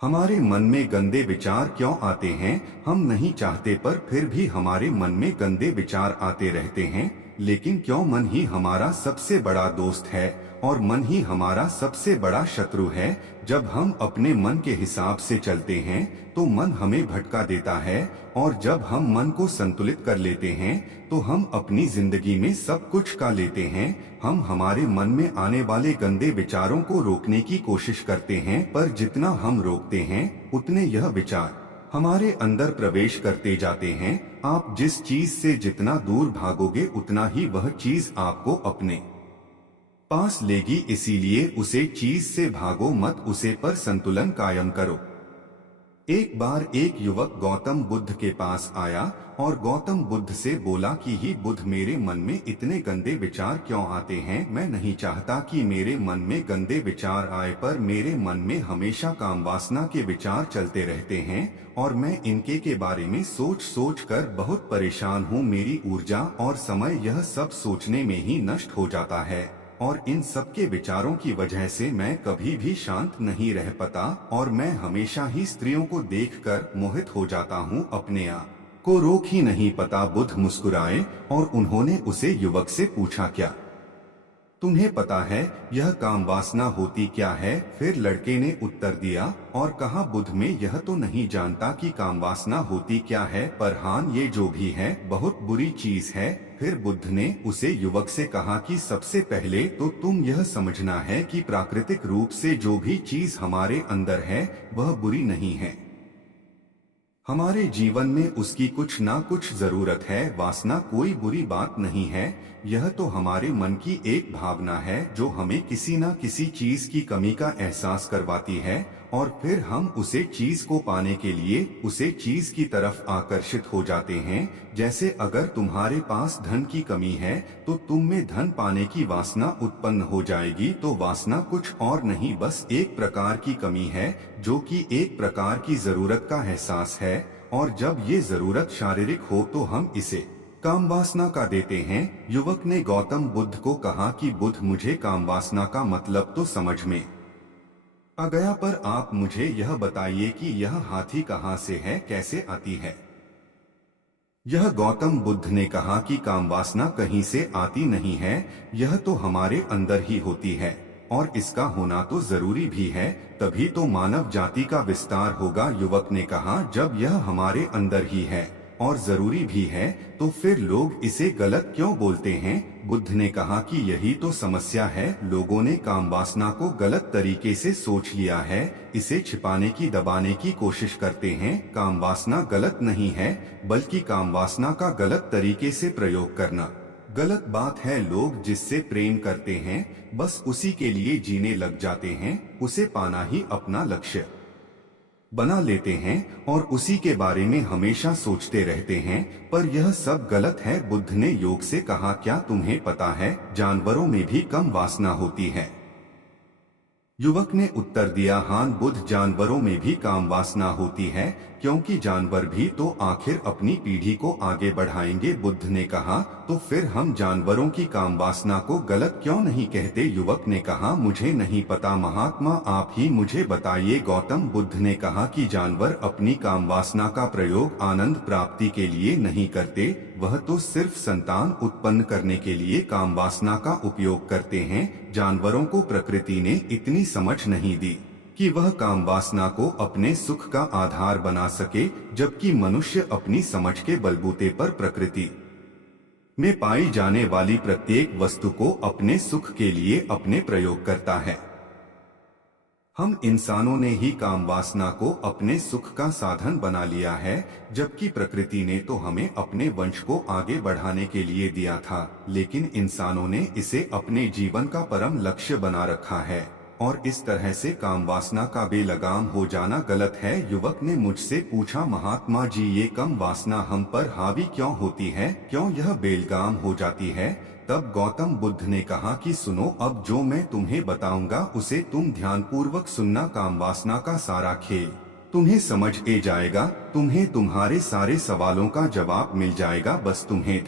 हमारे मन में गंदे विचार क्यों आते हैं? हम नहीं चाहते पर फिर भी हमारे मन में गंदे विचार आते रहते हैं। लेकिन क्यों मन ही हमारा सबसे बड़ा दोस्त है और मन ही हमारा सबसे बड़ा शत्रु है? जब हम अपने मन के हिसाब से चलते हैं तो मन हमें भटका देता है, और जब हम मन को संतुलित कर लेते हैं तो हम अपनी जिंदगी में सब कुछ का लेते हैं। हम हमारे मन में आने वाले गंदे विचारों को रोकने की कोशिश करते हैं, पर जितना हम रोकते हैं उतने यह विचार हमारे अंदर प्रवेश करते जाते हैं। आप जिस चीज से जितना दूर भागोगे उतना ही वह चीज आपको अपने पास लेगी, इसीलिए उसे चीज से भागो मत, उसे पर संतुलन कायम करो। एक बार एक युवक गौतम बुद्ध के पास आया और गौतम बुद्ध से बोला कि ही बुद्ध, मेरे मन में इतने गंदे विचार क्यों आते हैं? मैं नहीं चाहता कि मेरे मन में गंदे विचार आए, पर मेरे मन में हमेशा काम वासना के विचार चलते रहते हैं और मैं इनके के बारे में सोच सोच कर बहुत परेशान हूँ। मेरी ऊर्जा और समय यह सब सोचने में ही नष्ट हो जाता है और इन सब के विचारों की वजह से मैं कभी भी शांत नहीं रह पाता और मैं हमेशा ही स्त्रियों को देखकर मोहित हो जाता हूँ, अपने आप को रोक ही नहीं पाता। बुद्ध मुस्कुराए और उन्होंने उसे युवक से पूछा, क्या तुम्हें पता है यह काम वासना होती क्या है? फिर लड़के ने उत्तर दिया और कहा, बुद्ध में यह तो नहीं जानता कि काम वासना होती क्या है, पर हाँ ये जो भी है बहुत बुरी चीज है। फिर बुद्ध ने उसे युवक से कहा कि सबसे पहले तो तुम यह समझना है कि प्राकृतिक रूप से जो भी चीज हमारे अंदर है वह बुरी नहीं है। हमारे जीवन में उसकी कुछ ना कुछ जरूरत है। वासना कोई बुरी बात नहीं है, यह तो हमारे मन की एक भावना है जो हमें किसी ना किसी चीज की कमी का एहसास करवाती है और फिर हम उसे चीज को पाने के लिए उसे चीज की तरफ आकर्षित हो जाते हैं। जैसे अगर तुम्हारे पास धन की कमी है तो तुम में धन पाने की वासना उत्पन्न हो जाएगी। तो वासना कुछ और नहीं, बस एक प्रकार की कमी है जो कि एक प्रकार की जरूरत का एहसास है, और जब ये जरूरत शारीरिक हो तो हम इसे काम वासना का देते हैं। युवक ने गौतम बुद्ध को कहा कि बुद्ध, मुझे काम वासना का मतलब तो समझ में आ गया, पर आप मुझे यह बताइए कि यह हाथी कहाँ से है, कैसे आती है? यह गौतम बुद्ध ने कहा कि काम वासना कहीं से आती नहीं है, यह तो हमारे अंदर ही होती है और इसका होना तो जरूरी भी है, तभी तो मानव जाति का विस्तार होगा। युवक ने कहा, जब यह हमारे अंदर ही है और जरूरी भी है तो फिर लोग इसे गलत क्यों बोलते हैं? बुद्ध ने कहा कि यही तो समस्या है, लोगों ने काम वासना को गलत तरीके से सोच लिया है, इसे छिपाने की दबाने की कोशिश करते हैं। काम वासना गलत नहीं है, बल्कि काम वासना का गलत तरीके से प्रयोग करना गलत बात है। लोग जिससे प्रेम करते हैं बस उसी के लिए जीने लग जाते हैं, उसे पाना ही अपना लक्ष्य बना लेते हैं और उसी के बारे में हमेशा सोचते रहते हैं, पर यह सब गलत है। बुद्ध ने योग से कहा, क्या तुम्हें पता है जानवरों में भी कम वासना होती है? युवक ने उत्तर दिया, हाँ बुद्ध, जानवरों में भी काम वासना होती है, क्योंकि जानवर भी तो आखिर अपनी पीढ़ी को आगे बढ़ाएंगे। बुद्ध ने कहा, तो फिर हम जानवरों की काम वासना को गलत क्यों नहीं कहते? युवक ने कहा, मुझे नहीं पता महात्मा, आप ही मुझे बताइए। गौतम बुद्ध ने कहा कि जानवर अपनी काम वासना का प्रयोग आनंद प्राप्ति के लिए नहीं करते, वह तो सिर्फ संतान उत्पन्न करने के लिए काम वासना का उपयोग करते हैं। जानवरों को प्रकृति ने इतनी समझ नहीं दी कि वह काम वासना को अपने सुख का आधार बना सके, जबकि मनुष्य अपनी समझ के बलबूते पर प्रकृति में पाई जाने वाली प्रत्येक वस्तु को अपने सुख के लिए अपने प्रयोग करता है। हम इंसानों ने ही काम वासना को अपने सुख का साधन बना लिया है, जबकि प्रकृति ने तो हमें अपने वंश को आगे बढ़ाने के लिए दिया था, लेकिन इंसानों ने इसे अपने जीवन का परम लक्ष्य बना रखा है और इस तरह से काम वासना का बेलगाम हो जाना गलत है। युवक ने मुझसे पूछा, महात्मा जी, ये कम वासना हम पर हावी क्यों होती है, क्यों यह बेलगाम हो जाती है? तब गौतम बुद्ध ने कहा कि सुनो, अब जो मैं तुम्हें बताऊंगा उसे तुम ध्यानपूर्वक सुनना। काम वासना का सारा खेल तुम्हें समझ ए जाएगा, तुम्हें तुम्हारे सारे सवालों का जवाब मिल जाएगा, बस तुम्हें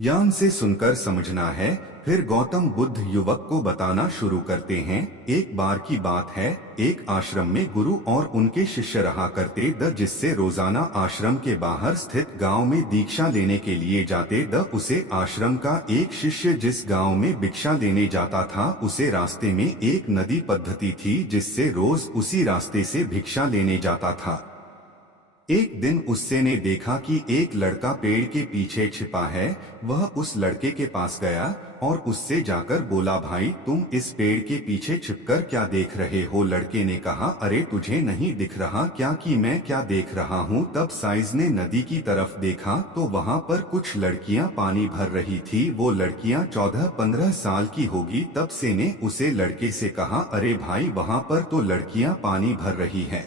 ध्यान से सुनकर समझना है, फिर गौतम बुद्ध युवक को बताना शुरू करते हैं। एक बार की बात है, एक आश्रम में गुरु और उनके शिष्य रहा करते द, जिससे रोजाना आश्रम के बाहर स्थित गांव में दीक्षा लेने के लिए जाते द। उसे आश्रम का एक शिष्य जिस गांव में भिक्षा लेने जाता था, उसे रास्ते में एक नदी पद्धति थी जिससे रोज उसी रास्ते से भिक्षा लेने जाता था। एक दिन उससे ने देखा कि एक लड़का पेड़ के पीछे छिपा है। वह उस लड़के के पास गया और उससे जाकर बोला, भाई तुम इस पेड़ के पीछे छिपकर क्या देख रहे हो? लड़के ने कहा, अरे तुझे नहीं दिख रहा क्या कि मैं क्या देख रहा हूँ? तब साइज ने नदी की तरफ देखा तो वहाँ पर कुछ लड़कियाँ पानी भर रही थी। वो लड़कियाँ 14-15 साल की होगी। तब से ने उसे लड़के से कहा, अरे भाई वहाँ पर तो लड़कियाँ पानी भर रही है,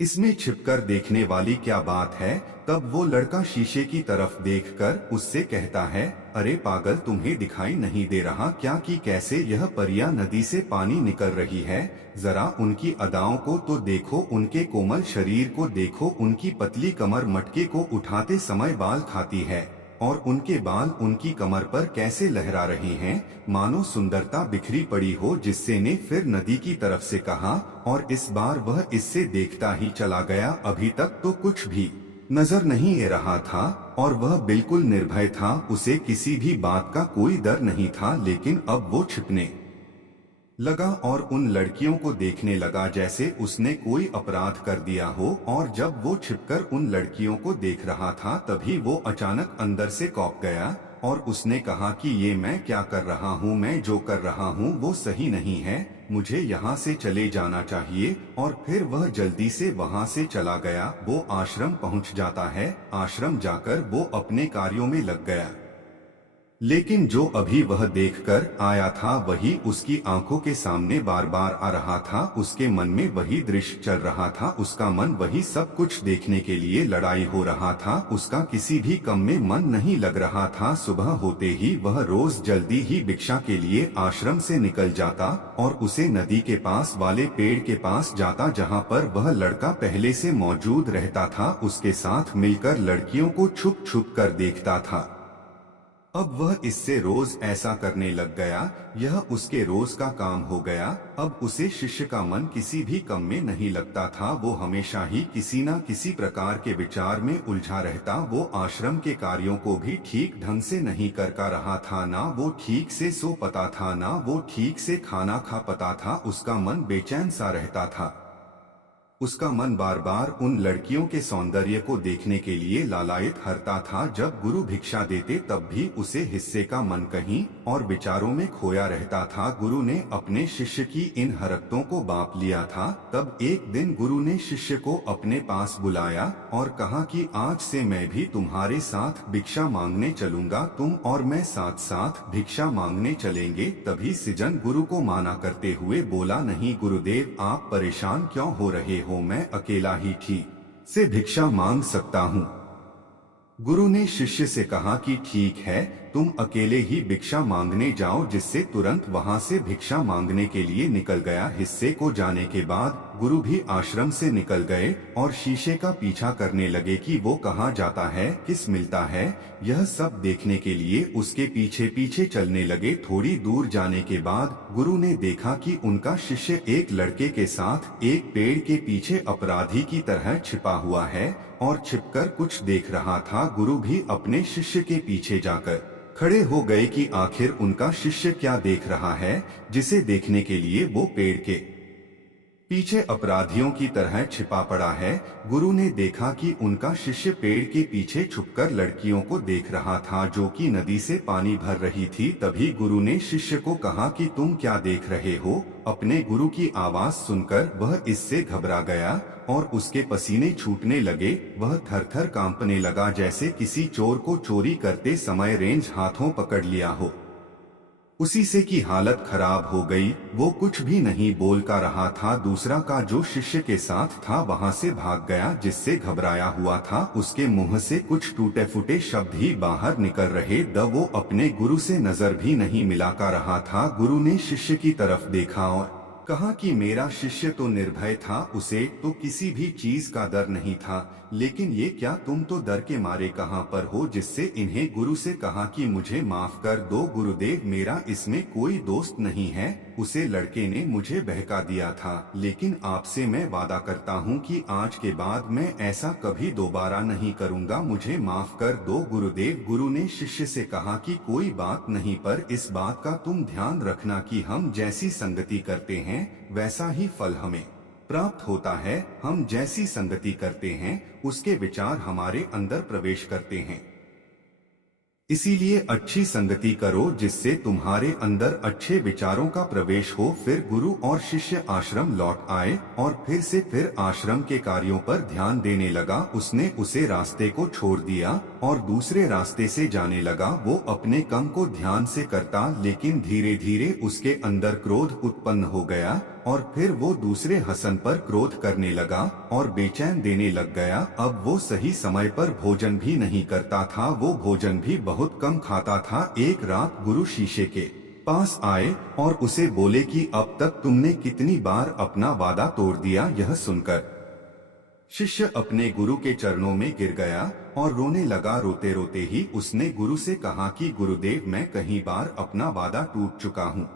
इसमें छिपकर देखने वाली क्या बात है? तब वो लड़का शीशे की तरफ देखकर उससे कहता है, अरे पागल तुम्हें दिखाई नहीं दे रहा क्या कि कैसे यह परियां नदी से पानी निकल रही है? जरा उनकी अदाओं को तो देखो, उनके कोमल शरीर को देखो, उनकी पतली कमर मटके को उठाते समय बाल खाती है और उनके बाल उनकी कमर पर कैसे लहरा रहे हैं, मानो सुंदरता बिखरी पड़ी हो। जिससे ने फिर नदी की तरफ से कहा और इस बार वह इससे देखता ही चला गया। अभी तक तो कुछ भी नजर नहीं आ रहा था और वह बिल्कुल निर्भय था। उसे किसी भी बात का कोई डर नहीं था, लेकिन अब वो छिपने लगा और उन लड़कियों को देखने लगा जैसे उसने कोई अपराध कर दिया हो। और जब वो छिपकर उन लड़कियों को देख रहा था, तभी वो अचानक अंदर से कौंप गया और उसने कहा कि ये मैं क्या कर रहा हूँ? मैं जो कर रहा हूँ वो सही नहीं है, मुझे यहाँ से चले जाना चाहिए। और फिर वह जल्दी से वहाँ से चला गया। वो आश्रम पहुँच जाता है। आश्रम जाकर वो अपने कार्यों में लग गया, लेकिन जो अभी वह देखकर आया था वही उसकी आंखों के सामने बार बार आ रहा था। उसके मन में वही दृश्य चल रहा था। उसका मन वही सब कुछ देखने के लिए लड़ाई हो रहा था। उसका किसी भी काम में मन नहीं लग रहा था। सुबह होते ही वह रोज जल्दी ही भिक्षा के लिए आश्रम से निकल जाता और उसे नदी के पास वाले पेड़ के पास जाता, जहाँ पर वह लड़का पहले से मौजूद रहता था। उसके साथ मिलकर लड़कियों को छुप छुप कर देखता था। अब वह इससे रोज ऐसा करने लग गया। यह उसके रोज का काम हो गया। अब उसे शिष्य का मन किसी भी काम में नहीं लगता था। वो हमेशा ही किसी न किसी प्रकार के विचार में उलझा रहता। वो आश्रम के कार्यों को भी ठीक ढंग से नहीं कर रहा था। ना वो ठीक से सो पाता था, ना वो ठीक से खाना खा पाता था। उसका मन बेचैन सा रहता था। उसका मन बार बार उन लड़कियों के सौंदर्य को देखने के लिए लालायित हरता था। जब गुरु भिक्षा देते तब भी उसे हिस्से का मन कहीं और विचारों में खोया रहता था। गुरु ने अपने शिष्य की इन हरकतों को बांप लिया था। तब एक दिन गुरु ने शिष्य को अपने पास बुलाया और कहा कि आज से मैं भी तुम्हारे साथ भिक्षा मांगने चलूंगा। तुम और मैं साथ साथ भिक्षा मांगने चलेंगे। तभी सृजन गुरु को माना करते हुए बोला, नहीं गुरुदेव, आप परेशान क्यों हो रहे हो? मैं अकेला ही ठीक से भिक्षा मांग सकता हूँ। गुरु ने शिष्य से कहा कि ठीक है, तुम अकेले ही भिक्षा मांगने जाओ। जिससे तुरंत वहां से भिक्षा मांगने के लिए निकल गया। हिस्से को जाने के बाद गुरु भी आश्रम से निकल गए और शीशे का पीछा करने लगे कि वो कहाँ जाता है, किस मिलता है। यह सब देखने के लिए उसके पीछे पीछे चलने लगे। थोड़ी दूर जाने के बाद गुरु ने देखा कि उनका शिष्य एक लड़के के साथ एक पेड़ के पीछे अपराधी की तरह छिपा हुआ है और छिपकर कुछ देख रहा था। गुरु भी अपने शिष्य के पीछे जाकर खड़े हो गए कि आखिर उनका शिष्य क्या देख रहा है, जिसे देखने के लिए वो पेड़ के पीछे अपराधियों की तरह छिपा पड़ा है। गुरु ने देखा कि उनका शिष्य पेड़ के पीछे छुपकर लड़कियों को देख रहा था जो कि नदी से पानी भर रही थी। तभी गुरु ने शिष्य को कहा कि तुम क्या देख रहे हो? अपने गुरु की आवाज सुनकर वह इससे घबरा गया और उसके पसीने छूटने लगे। वह थर थर कांपने लगा जैसे किसी चोर को चोरी करते समय रेंज हाथों पकड़ लिया हो। उसी से की हालत खराब हो गई। वो कुछ भी नहीं बोल का रहा था। दूसरा का जो शिष्य के साथ था वहां से भाग गया। जिससे घबराया हुआ था उसके मुंह से कुछ टूटे फूटे शब्द ही बाहर निकल रहे द। वो अपने गुरु से नजर भी नहीं मिला का रहा था। गुरु ने शिष्य की तरफ देखा और कहा कि मेरा शिष्य तो निर्भय था, उसे तो किसी भी चीज का डर नहीं था, लेकिन ये क्या तुम तो डर के मारे कहाँ पर हो, जिससे इन्हें गुरु से कहा कि मुझे माफ कर दो गुरुदेव, मेरा इसमें कोई दोस्त नहीं है, उसे लड़के ने मुझे बहका दिया था, लेकिन आपसे मैं वादा करता हूँ कि आज के बाद मैं ऐसा कभी दोबारा नहीं करूँगा, मुझे माफ कर दो गुरुदेव। गुरु ने शिष्य से कहा कि कोई बात नहीं, पर इस बात का तुम ध्यान रखना कि हम जैसी संगति करते हैं वैसा ही फल हमें प्राप्त होता है। हम जैसी संगति करते हैं उसके विचार हमारे अंदर प्रवेश करते हैं, इसीलिए अच्छी संगति करो जिससे तुम्हारे अंदर अच्छे विचारों का प्रवेश हो। फिर गुरु और शिष्य आश्रम लौट आए और फिर आश्रम के कार्यों पर ध्यान देने लगा। उसने उसे रास्ते को छोड़ दिया और दूसरे रास्ते से जाने लगा। वो अपने काम को ध्यान से करता, लेकिन धीरे धीरे उसके अंदर क्रोध उत्पन्न हो गया और फिर वो दूसरे हसन पर क्रोध करने लगा और बेचैन देने लग गया। अब वो सही समय पर भोजन भी नहीं करता था, वो भोजन भी बहुत कम खाता था। एक रात गुरु शीशे के पास आए और उसे बोले कि अब तक तुमने कितनी बार अपना वादा तोड़ दिया। यह सुनकर शिष्य अपने गुरु के चरणों में गिर गया और रोने लगा। रोते रोते ही उसने गुरु से कहा कि गुरुदेव, मैं कई बार अपना वादा टूट चुका हूँ,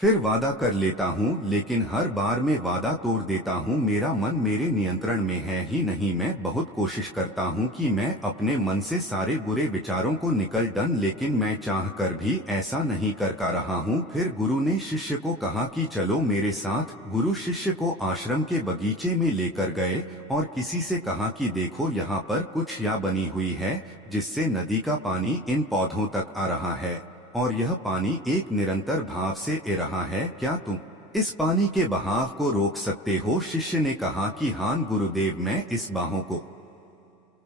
फिर वादा कर लेता हूँ, लेकिन हर बार मैं वादा तोड़ देता हूँ। मेरा मन मेरे नियंत्रण में है ही नहीं। मैं बहुत कोशिश करता हूँ कि मैं अपने मन से सारे बुरे विचारों को निकल डन, लेकिन मैं चाह कर भी ऐसा नहीं कर पा रहा हूँ। फिर गुरु ने शिष्य को कहा कि चलो मेरे साथ। गुरु शिष्य को आश्रम के बगीचे में लेकर गए और किसी से कहा कि देखो यहाँ पर कुछ या बनी हुई है जिससे नदी का पानी इन पौधों तक आ रहा है और यह पानी एक निरंतर भाव से ए रहा है, क्या तुम इस पानी के बहाव को रोक सकते हो? शिष्य ने कहा कि हाँ गुरुदेव, मैं इस बहाव को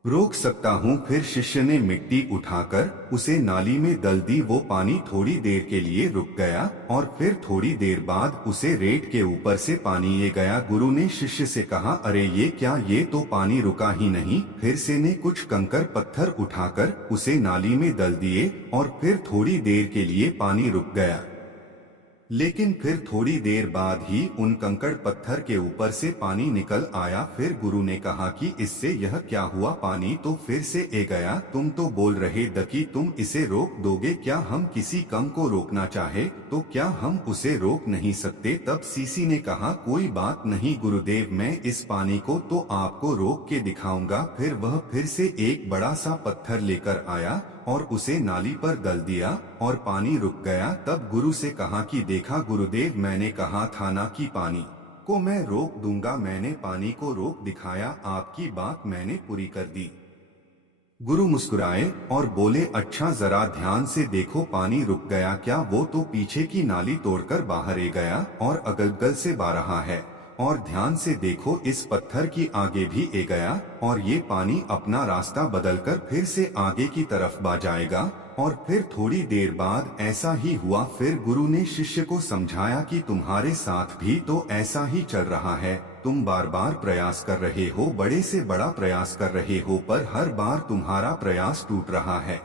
रोक सकता हूँ। फिर शिष्य ने मिट्टी उठाकर उसे नाली में डाल दी। वो पानी थोड़ी देर के लिए रुक गया और फिर थोड़ी देर बाद उसे रेत के ऊपर से पानी ये गया। गुरु ने शिष्य से कहा, अरे ये क्या, ये तो पानी रुका ही नहीं। फिर से ने कुछ कंकर पत्थर उठाकर उसे नाली में डाल दिए और फिर थोड़ी देर के लिए पानी रुक गया, लेकिन फिर थोड़ी देर बाद ही उन कंकड़ पत्थर के ऊपर से पानी निकल आया। फिर गुरु ने कहा कि इससे यह क्या हुआ, पानी तो फिर से ए गया। तुम तो बोल रहे द कि तुम इसे रोक दोगे, क्या हम किसी कम को रोकना चाहे तो क्या हम उसे रोक नहीं सकते? तब सीसी ने कहा, कोई बात नहीं गुरुदेव, मैं इस पानी को तो आपको रोक के दिखाऊंगा। फिर वह फिर से एक बड़ा सा पत्थर लेकर आया और उसे नाली पर डाल दिया और पानी रुक गया। तब गुरु से कहा कि देखा गुरुदेव, मैंने कहा था ना कि पानी को मैं रोक दूंगा, मैंने पानी को रोक दिखाया, आपकी बात मैंने पूरी कर दी। गुरु मुस्कुराए और बोले, अच्छा जरा ध्यान से देखो, पानी रुक गया क्या? वो तो पीछे की नाली तोड़कर बाहर ए गया और अगल-बगल से बह रहा है। और ध्यान से देखो, इस पत्थर की आगे भी ए गया और ये पानी अपना रास्ता बदलकर फिर से आगे की तरफ बह जाएगा। और फिर थोड़ी देर बाद ऐसा ही हुआ। फिर गुरु ने शिष्य को समझाया कि तुम्हारे साथ भी तो ऐसा ही चल रहा है, तुम बार बार प्रयास कर रहे हो, बड़े से बड़ा प्रयास कर रहे हो, पर हर बार तुम्हारा प्रयास टूट रहा है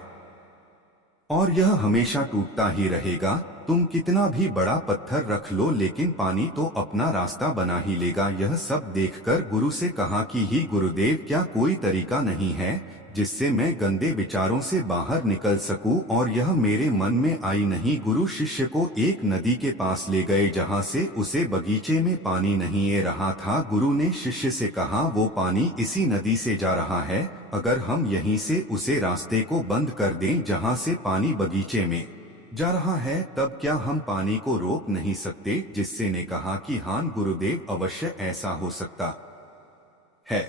और यह हमेशा टूटता ही रहेगा। तुम कितना भी बड़ा पत्थर रख लो, लेकिन पानी तो अपना रास्ता बना ही लेगा। यह सब देखकर गुरु से कहा कि ही गुरुदेव, क्या कोई तरीका नहीं है जिससे मैं गंदे विचारों से बाहर निकल सकूं? और यह मेरे मन में आई नहीं। गुरु शिष्य को एक नदी के पास ले गए जहां से उसे बगीचे में पानी नहीं आ रहा था। गुरु ने शिष्य से कहा, वो पानी इसी नदी से जा रहा है, अगर हम यहीं से उसे रास्ते को बंद कर दें जहां से पानी बगीचे में जा रहा है, तब क्या हम पानी को रोक नहीं सकते? जिससे ने कहा कि हाँ गुरुदेव, अवश्य ऐसा हो सकता है,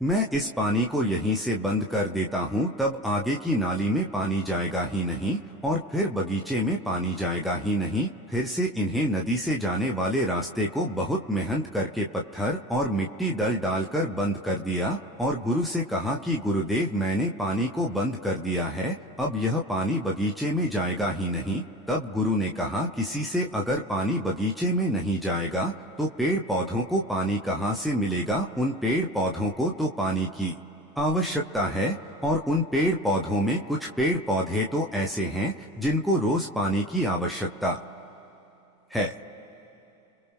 मैं इस पानी को यहीं से बंद कर देता हूँ, तब आगे की नाली में पानी जाएगा ही नहीं और फिर बगीचे में पानी जाएगा ही नहीं। फिर से इन्हें नदी से जाने वाले रास्ते को बहुत मेहनत करके पत्थर और मिट्टी डालकर बंद कर दिया और गुरु से कहा कि गुरुदेव, मैंने पानी को बंद कर दिया है, अब यह पानी बगीचे में जाएगा ही नहीं। तब गुरु ने कहा, किसी से अगर पानी बगीचे में नहीं जाएगा तो पेड़ पौधों को पानी कहाँ से मिलेगा? उन पेड़ पौधों को तो पानी की आवश्यकता है और उन पेड़ पौधों में कुछ पेड़ पौधे तो ऐसे हैं जिनको रोज पानी की आवश्यकता है।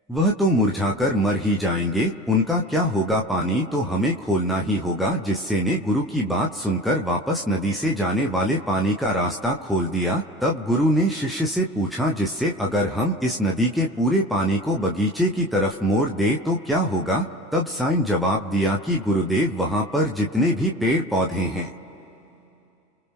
वह तो मुरझाकर मर ही जाएंगे, उनका क्या होगा। पानी तो हमें खोलना ही होगा। जिससे ने गुरु की बात सुनकर वापस नदी से जाने वाले पानी का रास्ता खोल दिया। तब गुरु ने शिष्य से पूछा, जिससे अगर हम इस नदी के पूरे पानी को बगीचे की तरफ मोड़ दे तो क्या होगा। तब साईं जवाब दिया कि गुरुदेव, वहाँ पर जितने भी पेड़ पौधे हैं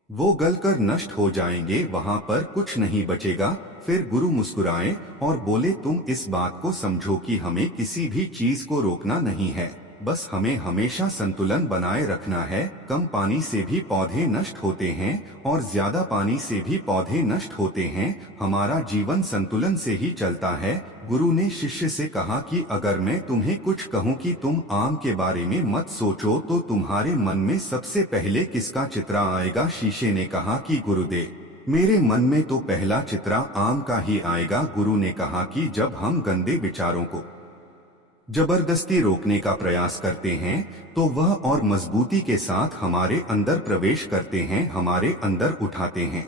वो गलकर नष्ट हो जाएंगे, वहाँ पर कुछ नहीं बचेगा। फिर गुरु मुस्कुराए और बोले, तुम इस बात को समझो कि हमें किसी भी चीज को रोकना नहीं है, बस हमें हमेशा संतुलन बनाए रखना है। कम पानी से भी पौधे नष्ट होते हैं और ज्यादा पानी से भी पौधे नष्ट होते हैं। हमारा जीवन संतुलन से ही चलता है। गुरु ने शिष्य से कहा कि अगर मैं तुम्हें कुछ कहूँ कि तुम आम के बारे में मत सोचो तो तुम्हारे मन में सबसे पहले किसका चित्रा आएगा। शीशे ने कहा कि गुरुदेव, मेरे मन में तो पहला चित्रा आम का ही आएगा। गुरु ने कहा कि जब हम गंदे विचारों को जबरदस्ती रोकने का प्रयास करते हैं तो वह और मजबूती के साथ हमारे अंदर प्रवेश करते हैं, हमारे अंदर उठाते हैं।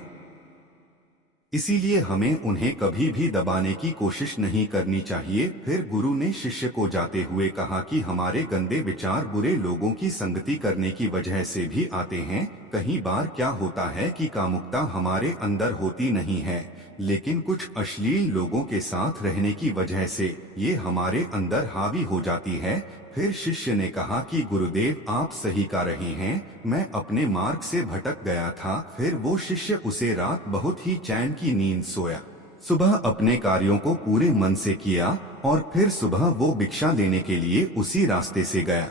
इसीलिए हमें उन्हें कभी भी दबाने की कोशिश नहीं करनी चाहिए। फिर गुरु ने शिष्य को जाते हुए कहा कि हमारे गंदे विचार बुरे लोगों की संगति करने की वजह से भी आते हैं। कई बार क्या होता है कि कामुकता हमारे अंदर होती नहीं है, लेकिन कुछ अश्लील लोगों के साथ रहने की वजह से ये हमारे अंदर हावी हो जाती है। फिर शिष्य ने कहा कि गुरुदेव, आप सही कह रहे हैं, मैं अपने मार्ग से भटक गया था। फिर वो शिष्य उसे रात बहुत ही चैन की नींद सोया। सुबह अपने कार्यों को पूरे मन से किया और फिर सुबह वो भिक्षा लेने के लिए उसी रास्ते से गया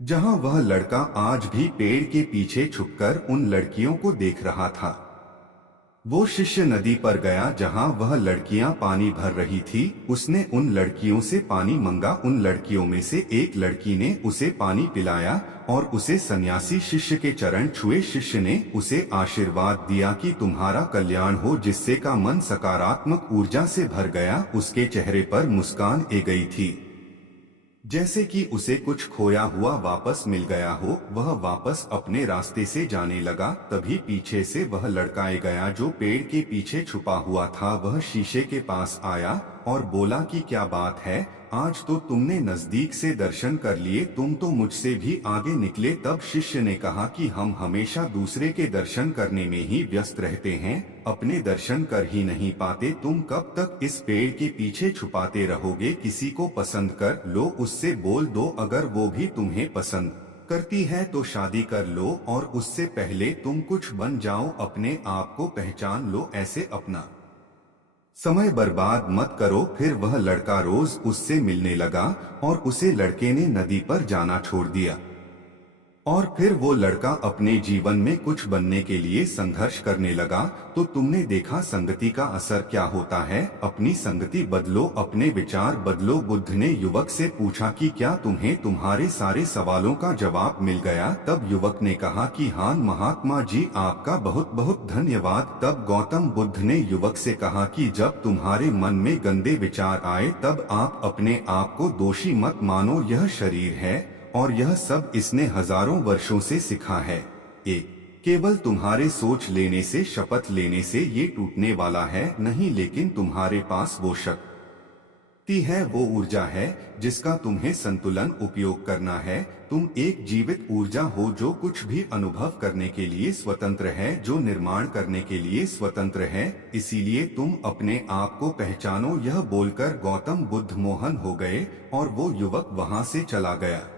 जहां वह लड़का आज भी पेड़ के पीछे छुपकर उन लड़कियों को देख रहा था। वो शिष्य नदी पर गया जहां वह लड़कियां पानी भर रही थी। उसने उन लड़कियों से पानी मांगा। उन लड़कियों में से एक लड़की ने उसे पानी पिलाया और उसे सन्यासी शिष्य के चरण छुए। शिष्य ने उसे आशीर्वाद दिया कि तुम्हारा कल्याण हो, जिससे का मन सकारात्मक ऊर्जा से भर गया। उसके चेहरे पर मुस्कान आ गई थी, जैसे कि उसे कुछ खोया हुआ वापस मिल गया हो। वह वापस अपने रास्ते से जाने लगा। तभी पीछे से वह लड़का आ गया जो पेड़ के पीछे छुपा हुआ था। वह शीशे के पास आया और बोला कि क्या बात है, आज तो तुमने नजदीक से दर्शन कर लिए, तुम तो मुझसे भी आगे निकले। तब शिष्य ने कहा कि हम हमेशा दूसरे के दर्शन करने में ही व्यस्त रहते हैं, अपने दर्शन कर ही नहीं पाते। तुम कब तक इस पेड़ के पीछे छुपाते रहोगे। किसी को पसंद कर लो, उससे बोल दो। अगर वो भी तुम्हें पसंद करती है तो शादी कर लो और उससे पहले तुम कुछ बन जाओ। अपने आप को पहचान लो, ऐसे अपना समय बर्बाद मत करो। फिर वह लड़का रोज उससे मिलने लगा और उसे लड़के ने नदी पर जाना छोड़ दिया। और फिर वो लड़का अपने जीवन में कुछ बनने के लिए संघर्ष करने लगा। तो तुमने देखा संगति का असर क्या होता है। अपनी संगति बदलो, अपने विचार बदलो। बुद्ध ने युवक से पूछा कि क्या तुम्हें तुम्हारे सारे सवालों का जवाब मिल गया। तब युवक ने कहा कि हाँ महात्मा जी, आपका बहुत बहुत धन्यवाद। तब गौतम बुद्ध ने युवक से कहा कि जब तुम्हारे मन में गंदे विचार आए तब आप अपने आप को दोषी मत मानो। यह शरीर है और यह सब इसने हजारों वर्षों से सीखा है। केवल तुम्हारे सोच लेने से, शपथ लेने से ये टूटने वाला है नहीं, लेकिन तुम्हारे पास वो शक्ति है, वो ऊर्जा है जिसका तुम्हें संतुलन उपयोग करना है। तुम एक जीवित ऊर्जा हो जो कुछ भी अनुभव करने के लिए स्वतंत्र है, जो निर्माण करने के लिए स्वतंत्र है। इसीलिए तुम अपने आप को पहचानो। यह बोलकर गौतम बुद्ध मोहन हो गए और वो युवक वहां से चला गया।